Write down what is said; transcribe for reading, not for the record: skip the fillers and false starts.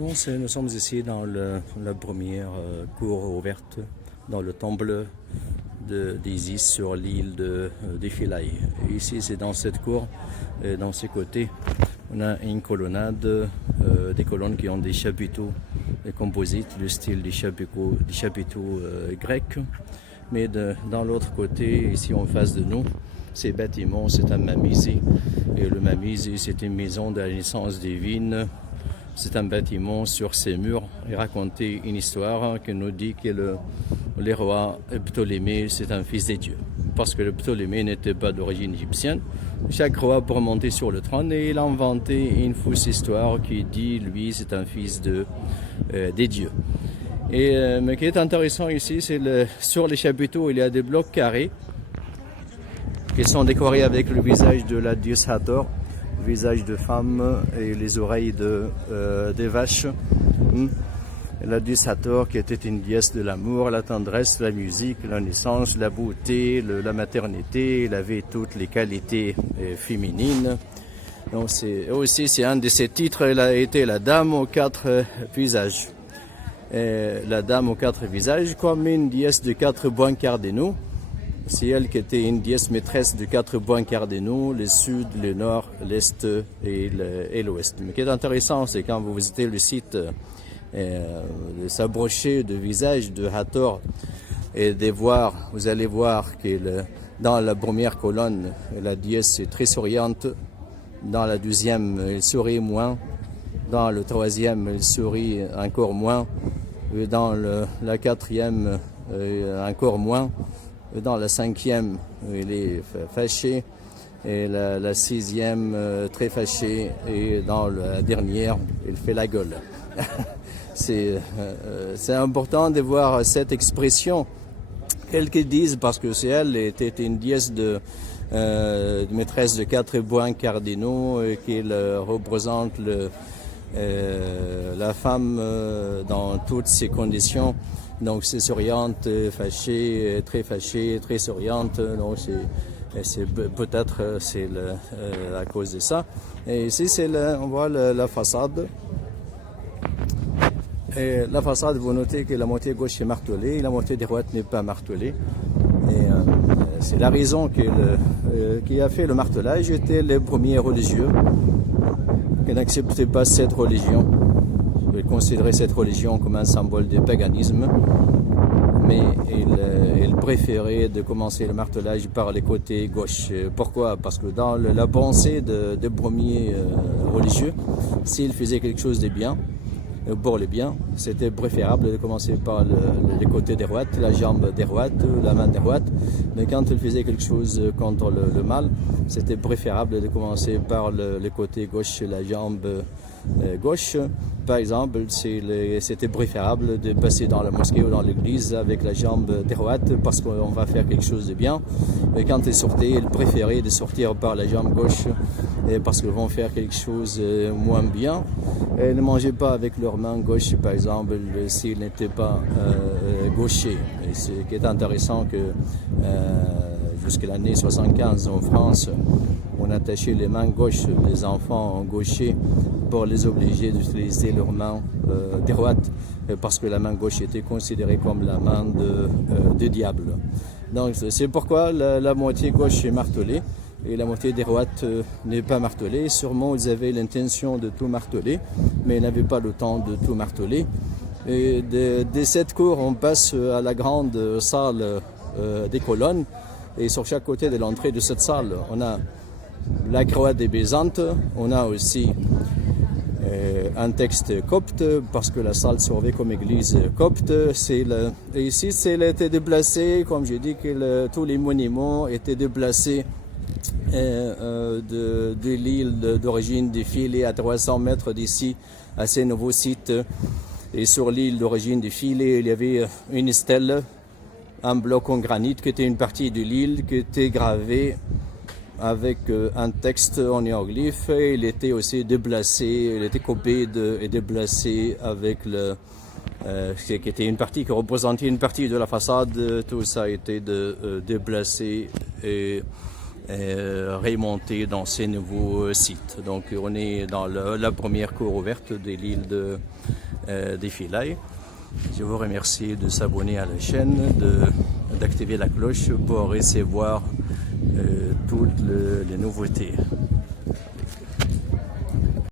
Nous sommes ici dans la première cour ouverte dans le temple d'Isis sur l'île de Philae. Ici, c'est dans cette cour, et dans ces côtés, on a une colonnade, des colonnes qui ont des chapiteaux composites, le style des chapiteaux grecs. Mais dans l'autre côté, ici en face de nous, ces bâtiments, c'est un mamisi. Et le mamisi, c'est une maison de la naissance divine. C'est un bâtiment sur ses murs et raconter une histoire qui nous dit que le roi Ptolémée, c'est un fils des dieux. Parce que le Ptolémée n'était pas d'origine égyptienne. Chaque roi pour monter sur le trône et il a inventé une fausse histoire qui dit, lui, c'est un fils des dieux. Et ce qui est intéressant ici, c'est sur les chapiteaux, il y a des blocs carrés qui sont décorés avec le visage de la déesse Hathor, le visage de femme et les oreilles des vaches. La déesse Hathor qui était une déesse de l'amour, la tendresse, la musique, la naissance, la beauté, la maternité. Elle avait toutes les qualités féminines. Donc c'est un de ses titres. Elle a été la dame aux quatre visages. La dame aux quatre visages comme une déesse de quatre points cardinaux. C'est elle qui était une déesse maîtresse de quatre points cardinaux, le sud, le nord, l'est et l'ouest. Mais ce qui est intéressant, c'est quand vous visitez le site de s'approcher du visage de Hathor et de voir, vous allez voir que dans la première colonne, la déesse est très souriante. Dans la deuxième, elle sourit moins. Dans le troisième, elle sourit encore moins. Et dans la quatrième, encore moins. Et dans la cinquième, elle est fâchée. Et la sixième, très fâchée. Et dans la dernière, elle fait la gueule. C'est important de voir cette expression. Quelques disent, parce que elle était une déesse de maîtresse de quatre points cardinaux et qu'elle représente la femme dans toutes ses conditions. Donc c'est souriante, fâchée, très souriante. Donc c'est peut-être à cause de ça. Et ici on voit la façade. Et la façade, vous notez que la moitié gauche est martelée et la moitié droite n'est pas martelée. Et c'est la raison qui a fait le martelage était les premiers religieux qui n'acceptaient pas cette religion. Ils considéraient cette religion comme un symbole de paganisme, mais ils préféraient de commencer le martelage par les côtés gauche. Pourquoi? Parce que dans la pensée des premiers religieux, s'ils faisaient quelque chose de bien, pour le bien, c'était préférable de commencer par le côté droit, la jambe droite, la main droite. Mais quand il faisait quelque chose contre le mal, c'était préférable de commencer par le côté gauche, la jambe gauche. Par exemple, c'était préférable de passer dans la mosquée ou dans l'église avec la jambe droite parce qu'on va faire quelque chose de bien. Et quand ils sortaient, ils préféraient de sortir par la jambe gauche parce qu'ils vont faire quelque chose moins bien. Et ils ne mangeaient pas avec leur main gauche, par exemple, s'ils n'étaient pas gauchers. Et ce qui est intéressant que jusqu'à l'année 75 en France, on attachait les mains gauches des enfants gauchers pour les obliger d'utiliser leur main droite parce que la main gauche était considérée comme la main de diable. Donc c'est pourquoi la moitié gauche est martelée et la moitié droite n'est pas martelée. Sûrement ils avaient l'intention de tout marteler, mais ils n'avaient pas le temps de tout marteler. Et de cette cour, on passe à la grande salle des colonnes. Et sur chaque côté de l'entrée de cette salle, on a la croix des Byzantes, on a aussi un texte copte, parce que la salle servait comme église copte. Et ici, elle a été déplacée, comme j'ai dit, que tous les monuments étaient déplacés de l'île d'origine de Philae à 300 mètres d'ici, à ces nouveaux sites. Et sur l'île d'origine de Philae, il y avait une stèle, un bloc en granit qui était une partie de l'île qui était gravé avec un texte en hiéroglyphe. Et il était aussi déplacé, il était coupé et déplacé avec qui était une partie qui représentait une partie de la façade. Tout ça a été déplacé et remonter dans ces nouveaux sites. Donc on est dans la première cour ouverte de l'île des Philailles. Je vous remercie de s'abonner à la chaîne, d'activer la cloche pour recevoir toutes les nouveautés.